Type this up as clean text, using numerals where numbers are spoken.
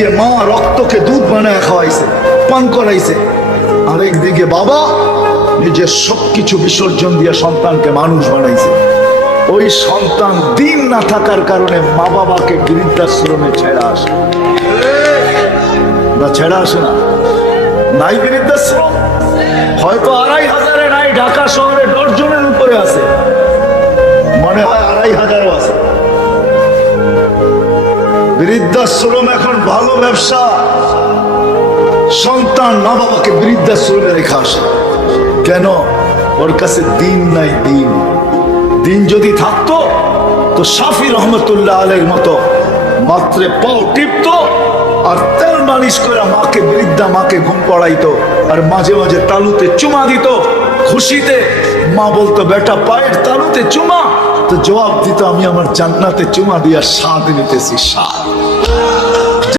একদিকে মা রক্তকে দুধ বানায় খাওয়াইছে, পান করাইছে, আরেকদিকে বাবা নিজের সবকিছু বিসর্জন দিয়ে সন্তানকে মানুষ বানাইছে। ওই সন্তান দিন না থাকার কারণে মা বাবাকে বৃদ্ধাশ্রমে ছেড়ে আসে না, ছেড়ে আসে না? নাই বৃদ্ধাশ্রম, হয়তো 2500-এ নাই, ঢাকা শহরে ডজনের উপরে আছে, মনে হয় 2500-ও আছে। বৃদ্ধাশ্রম এখন ভালো ব্যবসা। সন্তান মা বাবাকে বৃদ্ধাশ্রমে রেখে আসে কেন? ওর কাছে দিন নাই। দিন দিন যদি থাকতো তো শাফি রহমতুল্লাহ আলাইহির মতো মাত্রে পাও টিপতো আর তেল মালিশ করে মাকে, বৃদ্ধা মাকে ঘুম পড়াইতো, আর মাঝে মাঝে তালুতে চুমা দিত। খুশিতে মা বলতো, বেটা পায়ের তালুতে চুমা, তো জবাব দিত, আমি আমার জান্নাতে চুমা দিয়া স্বাদ নিতেছি, স্বাদ।